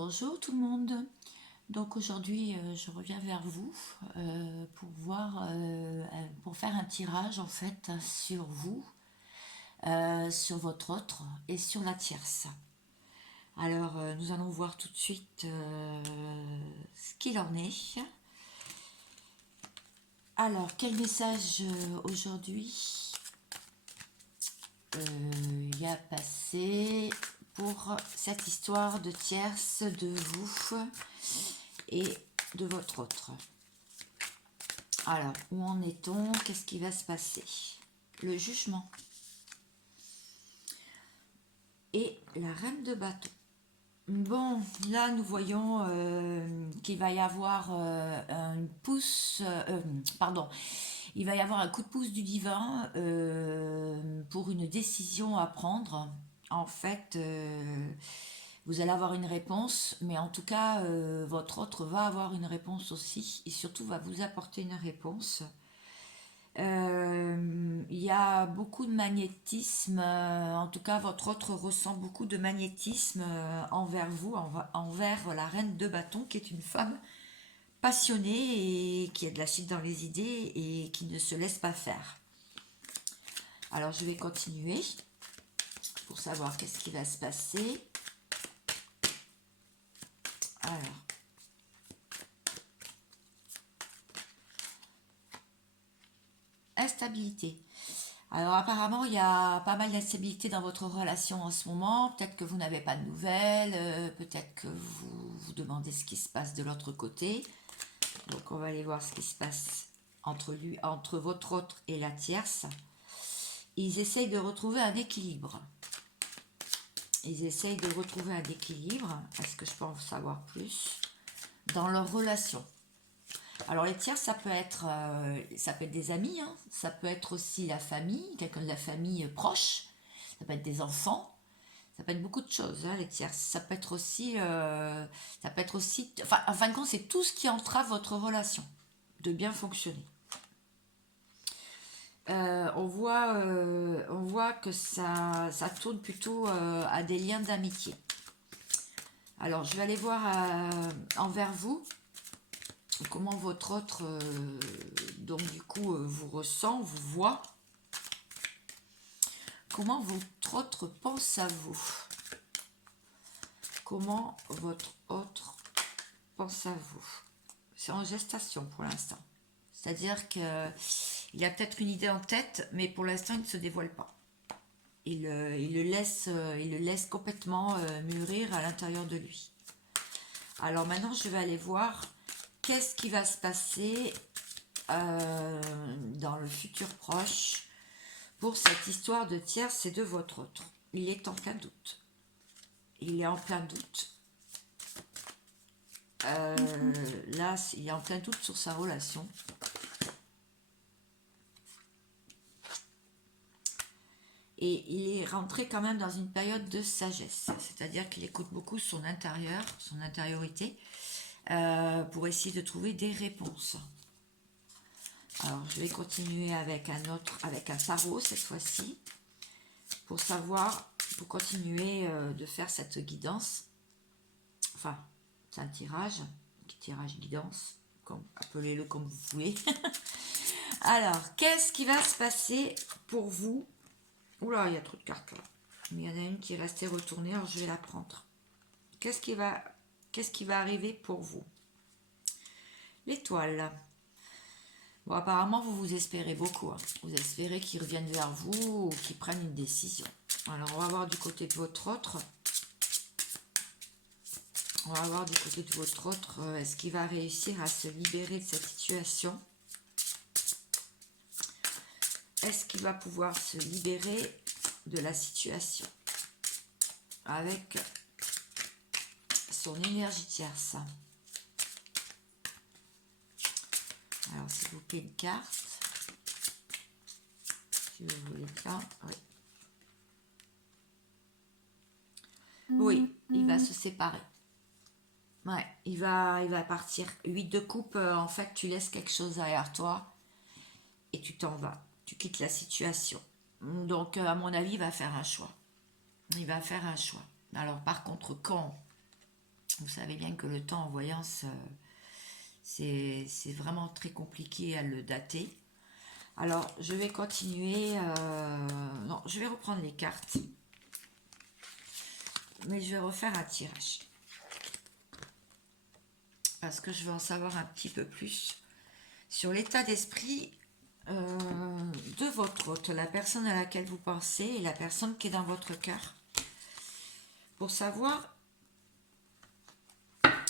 Bonjour tout le monde. Donc aujourd'hui, je reviens vers vous pour voir, pour faire un tirage en fait sur vous, sur votre autre et sur la tierce. Alors nous allons voir tout de suite ce qu'il en est. Alors quel message aujourd'hui il y a passé pour cette histoire de tierce de vous et de votre autre. Alors, où en est-on? Qu'est-ce qui va se passer? Le jugement. Et la reine de bâton. Bon, là nous voyons qu'il va y avoir une pouce, pardon, il va y avoir un coup de pouce du divin pour une décision à prendre. En fait, vous allez avoir une réponse, mais en tout cas, votre autre va avoir une réponse aussi, et surtout va vous apporter une réponse. Il y a beaucoup de magnétisme, en tout cas votre autre ressent beaucoup de magnétisme envers vous, envers la reine de bâton qui est une femme passionnée et qui a de la suite dans les idées et qui ne se laisse pas faire. Alors je vais continuer pour savoir qu'est-ce qui va se passer. Alors. Instabilité. Alors apparemment, il y a pas mal d'instabilité dans votre relation en ce moment. Peut-être que vous n'avez pas de nouvelles, peut-être que vous vous demandez ce qui se passe de l'autre côté. Donc on va aller voir ce qui se passe entre votre autre et la tierce. Ils essayent de retrouver un équilibre. Ils essayent de retrouver un équilibre. Est-ce que je peux en savoir plus? Dans leur relation. Alors les tiers, ça peut être des amis, hein. Ça peut être aussi la famille, quelqu'un de la famille proche, ça peut être des enfants, ça peut être beaucoup de choses, hein, les tiers. Ça peut être aussi, enfin, en fin de compte, c'est tout ce qui entrave votre relation de bien fonctionner. On voit que ça tourne plutôt à des liens d'amitié. Alors, je vais aller voir envers vous comment votre autre, donc du coup, vous ressent, vous voit. Comment votre autre pense à vous? Comment votre autre pense à vous? C'est en gestation pour l'instant. C'est-à-dire qu'il a peut-être une idée en tête, mais pour l'instant, il ne se dévoile pas. Il le laisse complètement mûrir à l'intérieur de lui. Alors maintenant, je vais aller voir qu'est-ce qui va se passer dans le futur proche pour cette histoire de tierce et de votre autre. Il est en plein doute. Il est en plein doute. Là, il est en plein doute sur sa relation. Et il est rentré quand même dans une période de sagesse. C'est-à-dire qu'il écoute beaucoup son intérieur, son intériorité, pour essayer de trouver des réponses. Alors, je vais continuer avec un tarot cette fois-ci, pour continuer de faire cette guidance. Enfin, c'est un tirage guidance, appelez-le comme vous voulez. Alors, qu'est-ce qui va se passer pour vous? Oula, il y a trop de cartes là. Mais il y en a une qui est restée retournée, alors je vais la prendre. Qu'est-ce qui va arriver pour vous? L'étoile. Bon, apparemment, vous espérez beaucoup. Hein. Vous espérez qu'ils reviennent vers vous ou qu'ils prennent une décision. Alors, on va voir du côté de votre autre. Est-ce qu'il va réussir à se libérer de cette situation? Est-ce qu'il va pouvoir se libérer de la situation avec son énergie tierce? Alors, s'il vous plaît, une carte. Si vous voulez bien. Oui. Oui, il va se séparer. Ouais, il va partir. 8 de coupe, en fait, tu laisses quelque chose derrière toi et tu t'en vas. Tu quittes la situation. Donc, à mon avis, il va faire un choix. Alors, par contre, quand? Vous savez bien que le temps en voyance, c'est vraiment très compliqué à le dater. Alors, je vais continuer. Non, je vais reprendre les cartes. Mais je vais refaire un tirage. Parce que je veux en savoir un petit peu plus sur l'état d'esprit de votre hôte, la personne à laquelle vous pensez et la personne qui est dans votre cœur. Pour savoir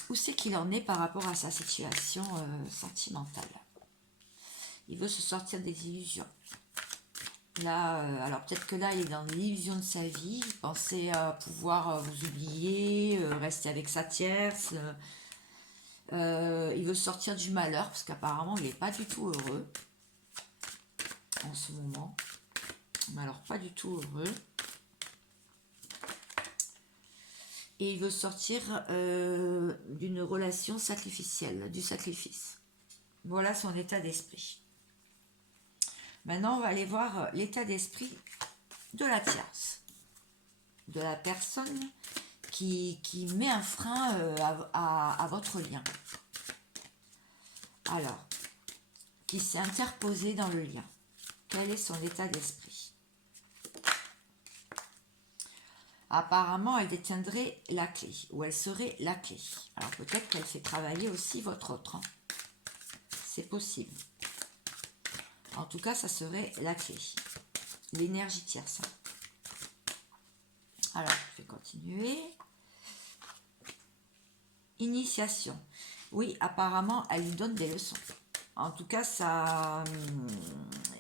où c'est qu'il en est par rapport à sa situation sentimentale. Il veut se sortir des illusions. Là, alors peut-être que là, il est dans l'illusion de sa vie. Il pensait pouvoir vous oublier, rester avec sa tierce. Il veut sortir du malheur parce qu'apparemment, il n'est pas du tout heureux en ce moment. Mais alors, pas du tout heureux. Et il veut sortir d'une relation sacrificielle, du sacrifice. Voilà son état d'esprit. Maintenant, on va aller voir l'état d'esprit de la tierce, de la personne qui met un frein à votre lien. Alors, qui s'est interposé dans le lien. Quel est son état d'esprit? Apparemment, elle détiendrait la clé, ou elle serait la clé. Alors peut-être qu'elle fait travailler aussi votre autre. Hein. C'est possible. En tout cas, ça serait la clé. L'énergie tierce. Alors, je vais continuer. Initiation. Oui, apparemment, elle lui donne des leçons. En tout cas, ça...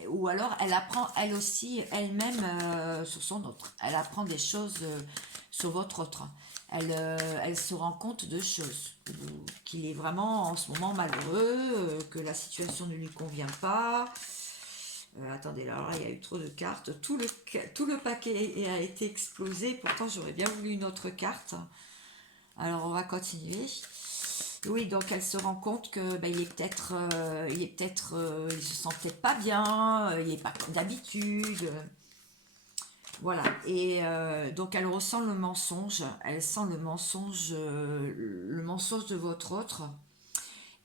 Ou alors, elle apprend elle aussi, elle-même, sur son autre. Elle apprend des choses sur votre autre. Elle se rend compte de choses. Qu'il est vraiment en ce moment malheureux, que la situation ne lui convient pas. Attendez, là, il y a eu trop de cartes. Tout le paquet a été explosé. Pourtant, j'aurais bien voulu une autre carte. Alors, on va continuer. Oui, donc elle se rend compte que il se sent peut-être pas bien, il n'est pas comme d'habitude. Voilà. Et donc elle ressent le mensonge. Elle sent le mensonge de votre autre.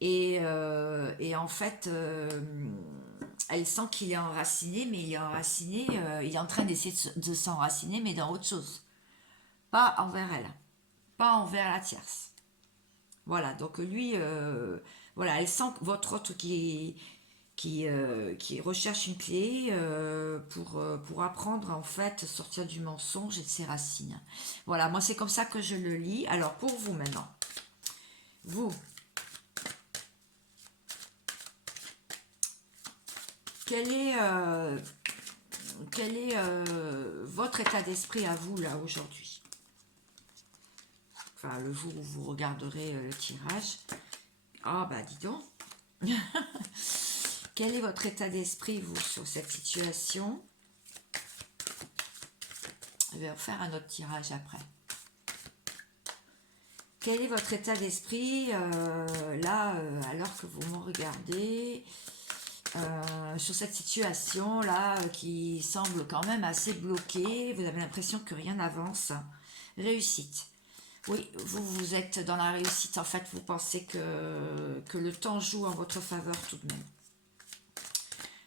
Et en fait, elle sent qu'il est enraciné, mais il est enraciné, il est en train d'essayer de s'enraciner, mais dans autre chose. Pas envers elle, pas envers la tierce. Voilà, donc lui, voilà, elle sent que votre autre qui recherche une clé pour apprendre en fait, sortir du mensonge et de ses racines. Voilà, moi c'est comme ça que je le lis. Alors pour vous maintenant, vous, quel est votre état d'esprit à vous là aujourd'hui? Enfin, le jour où vous regarderez le tirage. Ah bah dis donc. Quel est votre état d'esprit, vous, sur cette situation? Je vais refaire un autre tirage après. Quel est votre état d'esprit là, alors que vous me regardez sur cette situation là qui semble quand même assez bloquée? Vous avez l'impression que rien n'avance. Réussite. Oui, vous êtes dans la réussite. En fait, vous pensez que le temps joue en votre faveur tout de même.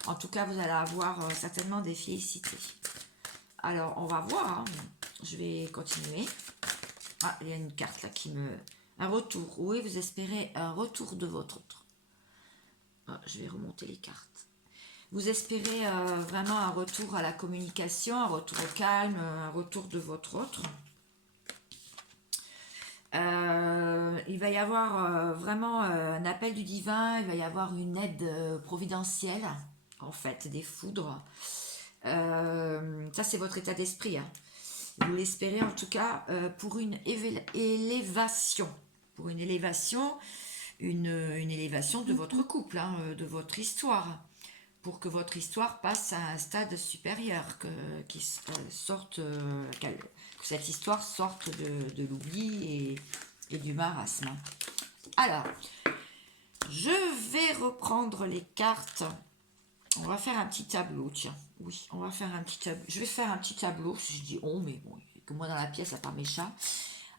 En tout cas, vous allez avoir certainement des félicités. Alors, on va voir. Hein. Je vais continuer. Ah, il y a une carte là qui me... Un retour. Oui, vous espérez un retour de votre autre. Ah, je vais remonter les cartes. Vous espérez vraiment un retour à la communication, un retour au calme, un retour de votre autre. Il va y avoir vraiment un appel du divin, il va y avoir une aide providentielle, en fait, des foudres. Ça, c'est votre état d'esprit. Hein. Vous l'espérez en tout cas pour une élévation. Pour une élévation, une élévation de votre couple, hein, de votre histoire. Pour que votre histoire passe à un stade supérieur, que cette histoire sorte de l'oubli et du marasme. Alors, je vais reprendre les cartes. On va faire un petit tableau, tiens. Oui, on va faire un petit tableau. Je vais faire un petit tableau. Je dis on, mais bon, il y a que moi dans la pièce, à part mes chats.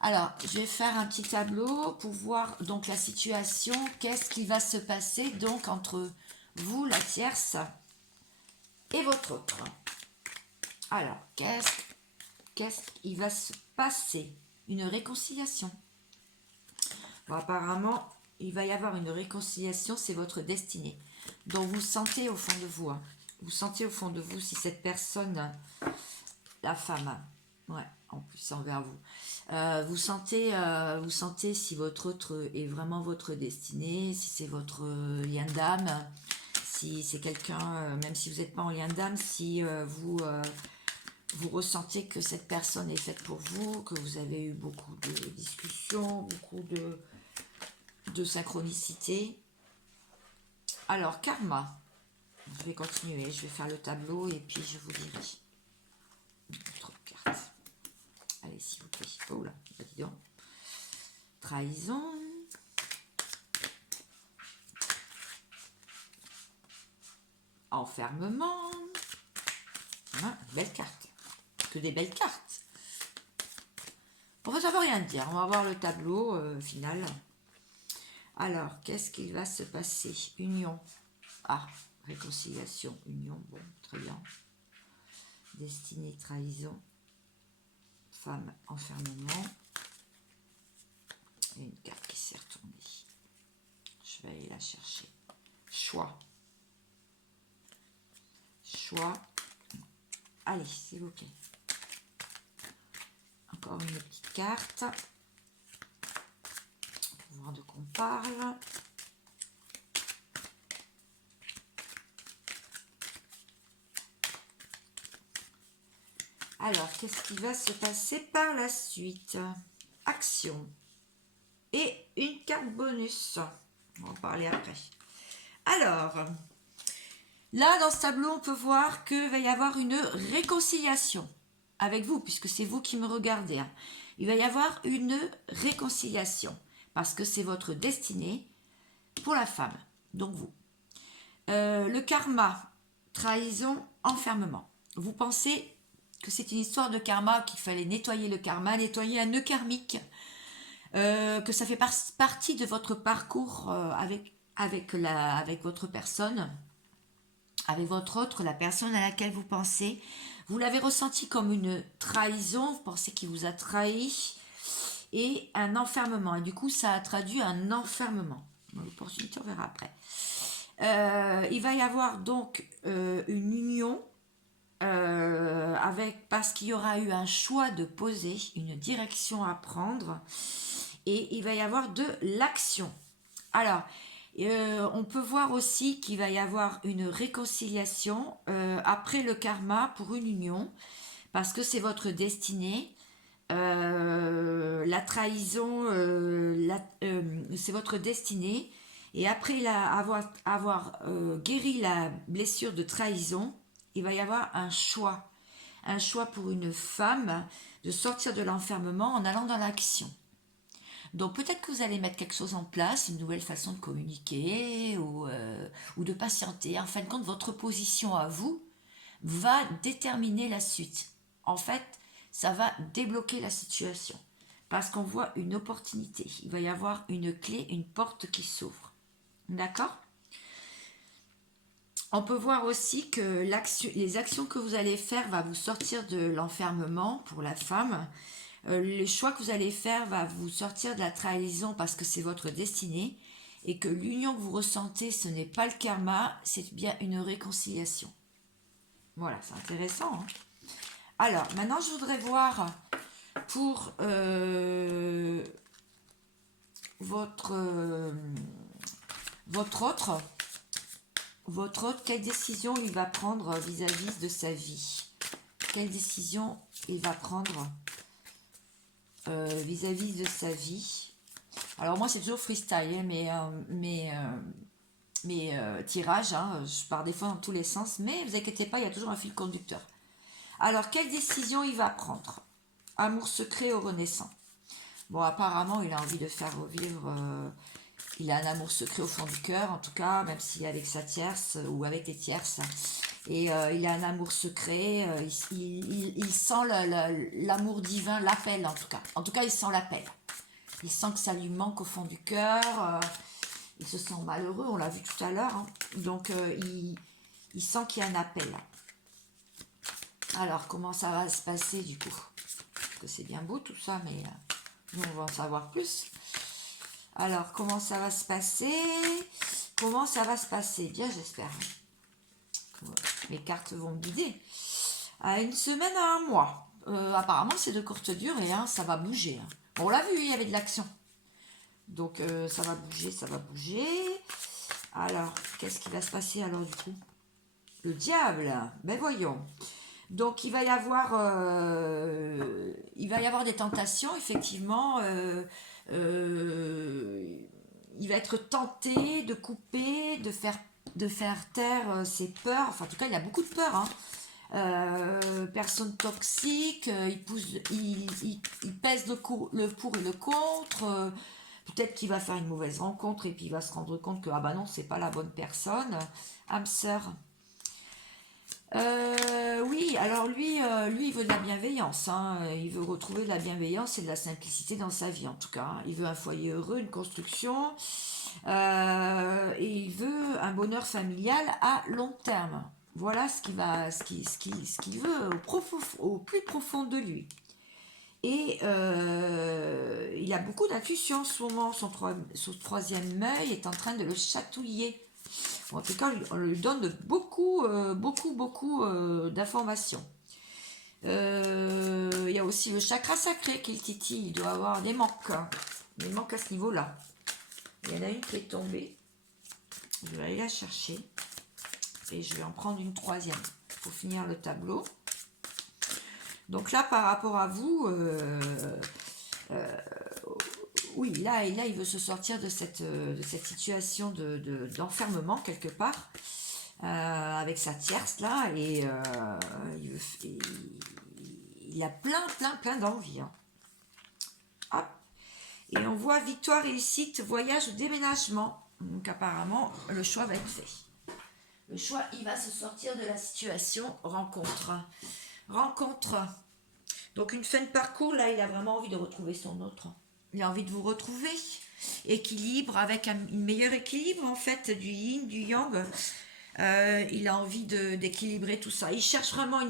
Alors, je vais faire un petit tableau pour voir donc la situation, qu'est-ce qui va se passer donc entre vous, la tierce, et votre autre. Alors, qu'est-ce qui va se passer? Une réconciliation. Bon, apparemment, il va y avoir une réconciliation, c'est votre destinée. Donc, vous sentez au fond de vous, hein. Vous sentez au fond de vous si cette personne, la femme, ouais, en plus envers vous, vous sentez si votre autre est vraiment votre destinée, si c'est votre lien d'âme, si c'est quelqu'un, même si vous n'êtes pas en lien d'âme, si vous ressentez que cette personne est faite pour vous, que vous avez eu beaucoup de discussions, beaucoup de synchronicité. Alors, karma. Je vais continuer, je vais faire le tableau et puis je vous dirai. Autre carte. Allez, s'il vous plaît. Oh là, dis donc. Trahison. Enfermement. Ah, belle carte. Que des belles cartes. Bon, ça ne veut rien dire. On va voir le tableau final. Alors, qu'est-ce qu'il va se passer? Union. Ah, réconciliation, union. Bon, très bien. Destinée, trahison. Femme, enfermement. Et une carte qui s'est retournée. Je vais aller la chercher. Choix. Choix. Allez, s'il vous plaît. Encore une petite carte. Pour voir de quoi on parle. Alors, qu'est-ce qui va se passer par la suite? Action. Et une carte bonus. On va en parler après. Alors, là, dans ce tableau, on peut voir qu'il va y avoir une réconciliation avec vous, puisque c'est vous qui me regardez. Hein. Il va y avoir une réconciliation, parce que c'est votre destinée pour la femme, donc vous. Le karma, trahison, enfermement. Vous pensez que c'est une histoire de karma, qu'il fallait nettoyer le karma, nettoyer un nœud karmique, que ça fait partie de votre parcours avec votre personne, avec votre autre, la personne à laquelle vous pensez. Vous l'avez ressenti comme une trahison, vous pensez qu'il vous a trahi, et un enfermement. Et du coup, ça a traduit un enfermement. L'opportunité, on verra après. Il va y avoir donc une union parce qu'il y aura eu un choix de poser, une direction à prendre, et il va y avoir de l'action. Alors, on peut voir aussi qu'il va y avoir une réconciliation après le karma pour une union, parce que c'est votre destinée. La trahison, c'est votre destinée. Et après avoir guéri la blessure de trahison, il va y avoir un choix. Un choix pour une femme de sortir de l'enfermement en allant dans l'action. Donc peut-être que vous allez mettre quelque chose en place, une nouvelle façon de communiquer ou de patienter. En fin de compte, votre position à vous va déterminer la suite. En fait, ça va débloquer la situation. Parce qu'on voit une opportunité. Il va y avoir une clé, une porte qui s'ouvre. D'accord ? On peut voir aussi que les actions que vous allez faire va vous sortir de l'enfermement pour la femme. Le choix que vous allez faire va vous sortir de la trahison parce que c'est votre destinée. Et que l'union que vous ressentez, ce n'est pas le karma, c'est bien une réconciliation. Voilà, c'est intéressant. Hein. Alors, maintenant, je voudrais voir pour votre autre, quelle décision il va prendre vis-à-vis de sa vie? Quelle décision il va prendre vis-à-vis de sa vie? Alors moi, c'est toujours freestyle, hein, mes tirages, hein, je pars des fois dans tous les sens, mais ne vous inquiétez pas, il y a toujours un fil conducteur. Alors, quelle décision il va prendre? Amour secret au renaissant. Bon, apparemment, il a envie de faire revivre... il a un amour secret au fond du cœur, en tout cas, même si avec sa tierce ou avec les tierces, Et il a un amour secret, il sent l'amour divin, l'appel en tout cas. En tout cas, il sent l'appel. Il sent que ça lui manque au fond du cœur. Il se sent malheureux, on l'a vu tout à l'heure. Hein. Donc, il sent qu'il y a un appel. Alors, comment ça va se passer du coup? Parce que c'est bien beau tout ça, mais nous, on va en savoir plus. Alors, comment ça va se passer? Comment ça va se passer? Bien, j'espère. Mes cartes vont me guider. À une semaine à un mois. Apparemment, c'est de courte durée, hein, ça va bouger. Hein. Bon, on l'a vu, il y avait de l'action. Donc, ça va bouger, ça va bouger. Alors, qu'est-ce qui va se passer alors du coup? Le diable, ben voyons. Donc, il va y avoir des tentations, effectivement. Il va être tenté de couper, de faire taire ses peurs. Enfin, en tout cas, il a beaucoup de peur. Hein. Personne toxique, il pèse le pour et le contre. Peut-être qu'il va faire une mauvaise rencontre et puis il va se rendre compte que ah bah non, c'est pas la bonne personne. Âme sœur. Oui, alors lui, il veut de la bienveillance. Hein. Il veut retrouver de la bienveillance et de la simplicité dans sa vie, en tout cas. Hein. Il veut un foyer heureux, une construction. Et il veut un bonheur familial à long terme. Voilà ce qu'il veut au plus profond de lui. Et il a beaucoup d'intuition en ce moment. Son troisième œil est en train de le chatouiller. En tout cas, on lui donne beaucoup d'informations. Il y a aussi le chakra sacré qu'il titille. Il doit avoir des manques. Hein. Des manques à ce niveau-là. Il y en a une qui est tombée. Je vais aller la chercher. Et je vais en prendre une troisième pour finir le tableau. Donc là, par rapport à vous, oui, là, il veut se sortir de cette situation d'enfermement quelque part avec sa tierce là et il a plein d'envie. Hein. Hop. Et on voit victoire, réussite, voyage ou déménagement. Donc apparemment, le choix va être fait. Le choix, il va se sortir de la situation rencontre. Donc une fin de parcours, là, il a vraiment envie de retrouver son autre. Il a envie de vous retrouver. Équilibre, avec un meilleur équilibre, en fait, du yin, du yang. Il a envie d'équilibrer tout ça. Il cherche vraiment un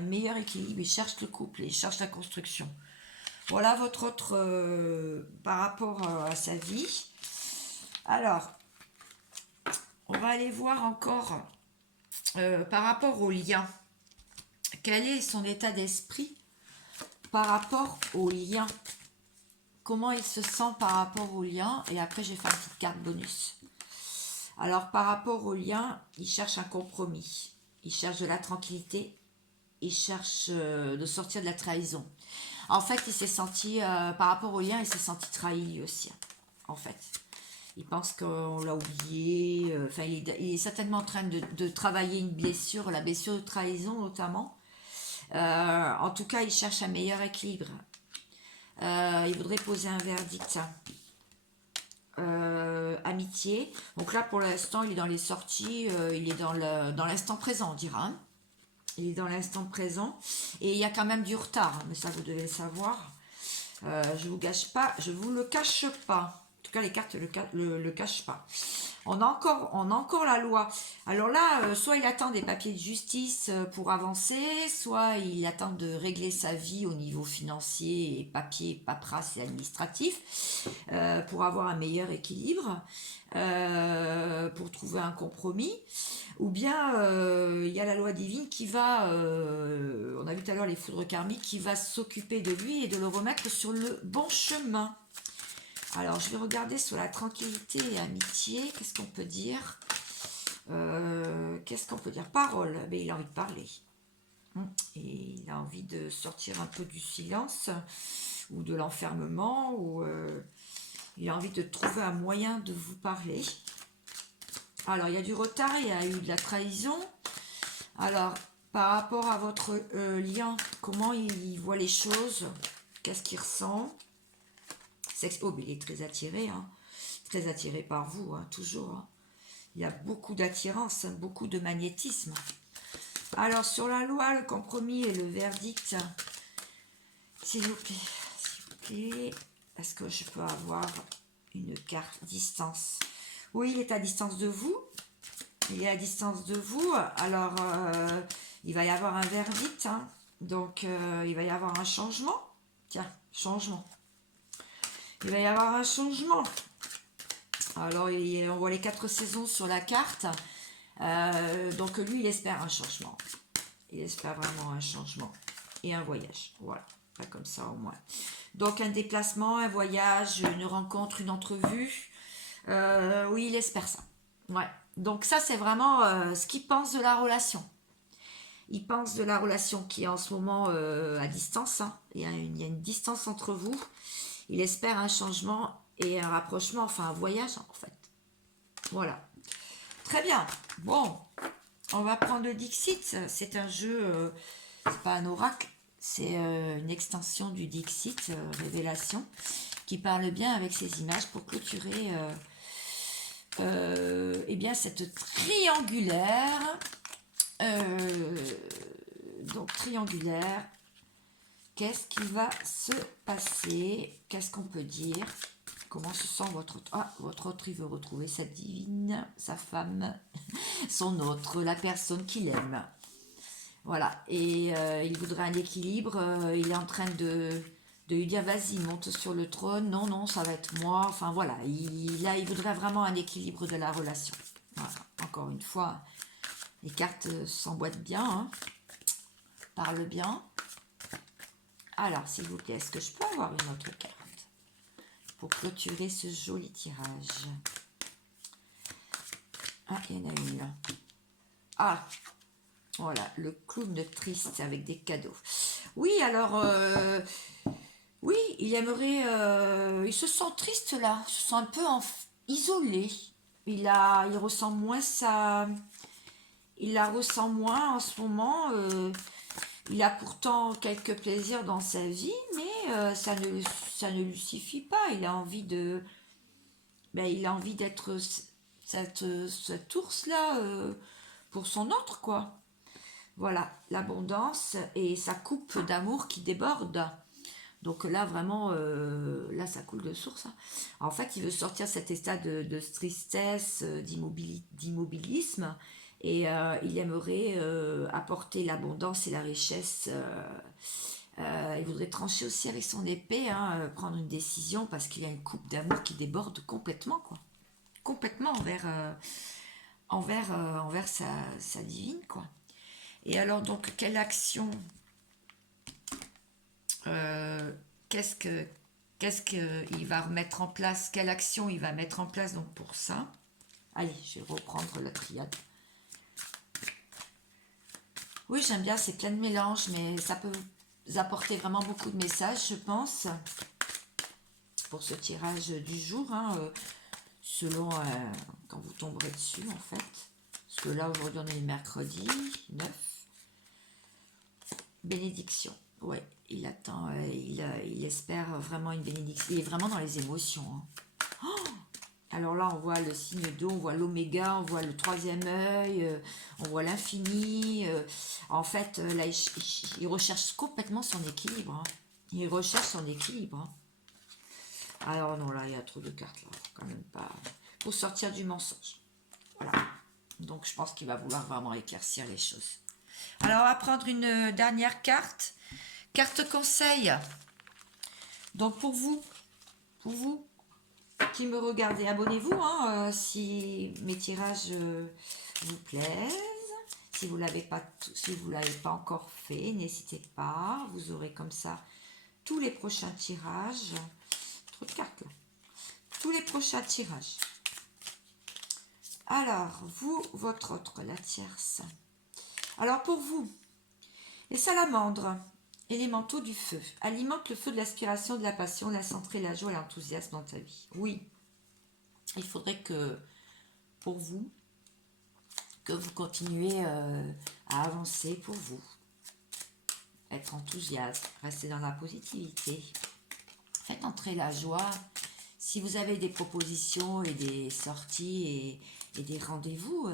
meilleur équilibre. Il cherche le couple, il cherche la construction. Voilà votre autre par rapport à sa vie. Alors, on va aller voir encore par rapport au lien. Quel est son état d'esprit par rapport au lien? Comment il se sent par rapport au lien? Et après, j'ai fait une petite carte bonus. Alors, par rapport au lien, il cherche un compromis. Il cherche de la tranquillité. Il cherche de sortir de la trahison. En fait, il s'est senti, par rapport au lien, il s'est senti trahi lui aussi. En fait. Il pense qu'on l'a oublié. Enfin, il est certainement en train de travailler une blessure, la blessure de trahison notamment. En tout cas, il cherche un meilleur équilibre. Il voudrait poser un verdict. Amitié. Donc là, pour l'instant, il est dans les sorties. Il est dans l'instant présent, on dira. Hein. Il est dans l'instant présent. Et il y a quand même du retard. Hein, mais ça, vous devez le savoir. Je vous le cache pas. En tout cas, les cartes le cachent pas. On a encore la loi. Alors là, soit il attend des papiers de justice pour avancer, soit il attend de régler sa vie au niveau financier et paperasse et administratif pour avoir un meilleur équilibre, pour trouver un compromis. Ou bien il y a la loi divine qui va, on a vu tout à l'heure les foudres karmiques, qui va s'occuper de lui et de le remettre sur le bon chemin. Alors, je vais regarder sur la tranquillité et amitié. Qu'est-ce qu'on peut dire? Parole. Mais il a envie de parler. Et il a envie de sortir un peu du silence ou de l'enfermement. Ou il a envie de trouver un moyen de vous parler. Alors, il y a du retard, il y a eu de la trahison. Alors, par rapport à votre lien, comment il voit les choses? Qu'est-ce qu'il ressent? Oh, mais il est très attiré, hein. Très attiré par vous, hein, toujours. Hein. Il y a beaucoup d'attirance, beaucoup de magnétisme. Alors, sur la loi, le compromis et le verdict, s'il vous plaît, est-ce que je peux avoir une carte distance? Oui, il est à distance de vous. Il est à distance de vous. Alors, il va y avoir un verdict. Hein. Donc, il va y avoir un changement. Tiens, changement. Il va y avoir un changement. Alors, on voit les 4 saisons sur la carte. Donc, lui, il espère un changement. Il espère vraiment un changement. Et un voyage. Voilà. Pas comme ça, au moins. Donc, un déplacement, un voyage, une rencontre, une entrevue. Oui, il espère ça. Ouais. Donc, ça, c'est vraiment ce qu'il pense de la relation. Il pense de la relation qui est en ce moment à distance. Hein. Il y a une distance entre vous. Il espère un changement et un rapprochement, enfin un voyage en fait. Voilà. Très bien. Bon, on va prendre le Dixit. C'est un jeu, c'est pas un oracle, c'est une extension du Dixit, révélation, qui parle bien avec ces images pour clôturer eh bien cette triangulaire. Donc triangulaire. Qu'est-ce qui va se passer? Qu'est-ce qu'on peut dire? Comment se sent votre autre? Ah, votre autre, il veut retrouver sa divine, sa femme, son autre, la personne qu'il aime. Voilà. Et il voudrait un équilibre. Il est en train de lui dire, vas-y, monte sur le trône. Non, non, ça va être moi. Enfin, voilà. Il voudrait vraiment un équilibre de la relation. Voilà. Encore une fois, les cartes s'emboîtent bien. Hein. Parlent bien. Alors, s'il vous plaît, est-ce que je peux avoir une autre carte pour clôturer ce joli tirage? Ah, il y en a une. Ah, voilà, le clown triste avec des cadeaux. Oui, alors, oui, il aimerait... il se sent triste là, il se sent un peu isolé. Il ressent moins sa... Il la ressent moins en ce moment. Il a pourtant quelques plaisirs dans sa vie, mais ça ne lui suffit pas. Il a envie de... Ben, il a envie d'être cet ours-là pour son autre, quoi. Voilà, l'abondance et sa coupe d'amour qui déborde. Donc là, vraiment, là, ça coule de source. Hein. En fait, il veut sortir de cet état de tristesse, d'immobilisme, et il aimerait apporter l'abondance et la richesse. Il voudrait trancher aussi avec son épée, hein, prendre une décision, parce qu'il y a une coupe d'amour qui déborde complètement, quoi. Complètement envers sa divine, quoi. Et alors, donc, quelle action qu'est-ce qu'il va remettre en place? Quelle action il va mettre en place donc pour ça? Allez, je vais reprendre la triade. Oui, j'aime bien, c'est plein de mélanges, mais ça peut vous apporter vraiment beaucoup de messages, je pense, pour ce tirage du jour, hein, selon quand vous tomberez dessus, en fait. Parce que là, aujourd'hui, on est le mercredi 9. Bénédiction. Ouais, il attend, il espère vraiment une bénédiction. Il est vraiment dans les émotions. Hein. Oh, alors là, on voit le signe d'eau, on voit l'oméga, on voit le troisième œil, on voit l'infini. En fait, là, il recherche complètement son équilibre. Hein. Il recherche son équilibre. Hein. Alors non, là, il y a trop de cartes. Là, quand même pas. Pour sortir du mensonge. Voilà. Donc, je pense qu'il va vouloir vraiment éclaircir les choses. Alors, on va prendre une dernière carte. Carte conseil. Donc, pour vous qui me regardez, abonnez-vous hein, si mes tirages vous plaisent. Si vous l'avez pas encore fait, n'hésitez pas. Vous aurez comme ça tous les prochains tirages. Trop de cartes là. Tous les prochains tirages. Alors, vous, votre autre, la tierce. Alors, pour vous, les salamandres, élémentaux du feu, alimentent le feu de l'aspiration, de la passion, la santé, la joie et l'enthousiasme dans ta vie. Oui, il faudrait que, pour vous, que vous continuez à avancer pour vous. Être enthousiaste, rester dans la positivité. Faites entrer la joie. Si vous avez des propositions et des sorties et des rendez-vous,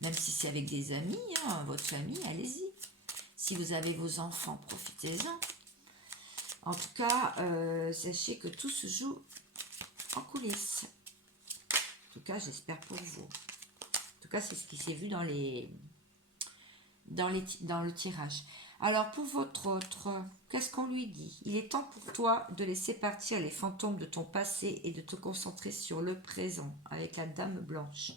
même si c'est avec des amis, hein, votre famille, allez-y. Si vous avez vos enfants, profitez-en. En tout cas, sachez que tout se joue en coulisses. En tout cas, j'espère pour vous. En tout cas, c'est ce qui s'est vu dans le tirage. Alors, pour votre autre, qu'est-ce qu'on lui dit? Il est temps pour toi de laisser partir les fantômes de ton passé et de te concentrer sur le présent, avec la dame blanche.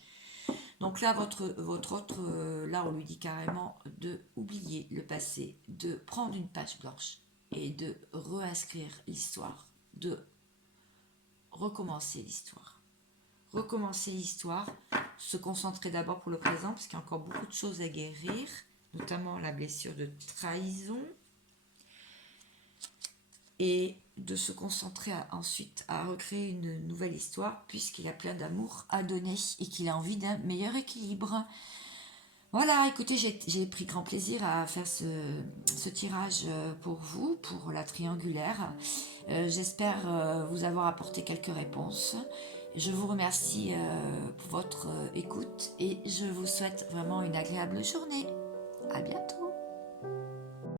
Donc là, votre autre, là, on lui dit carrément de oublier le passé, de prendre une page blanche et de réinscrire l'histoire, de recommencer l'histoire. Recommencer l'histoire, se concentrer d'abord pour le présent, parce qu'il y a encore beaucoup de choses à guérir, notamment la blessure de trahison, et de se concentrer ensuite à recréer une nouvelle histoire, puisqu'il a plein d'amour à donner et qu'il a envie d'un meilleur équilibre. Voilà, écoutez, j'ai pris grand plaisir à faire ce tirage pour vous, pour la triangulaire. J'espère vous avoir apporté quelques réponses. Je vous remercie pour votre écoute et je vous souhaite vraiment une agréable journée. À bientôt.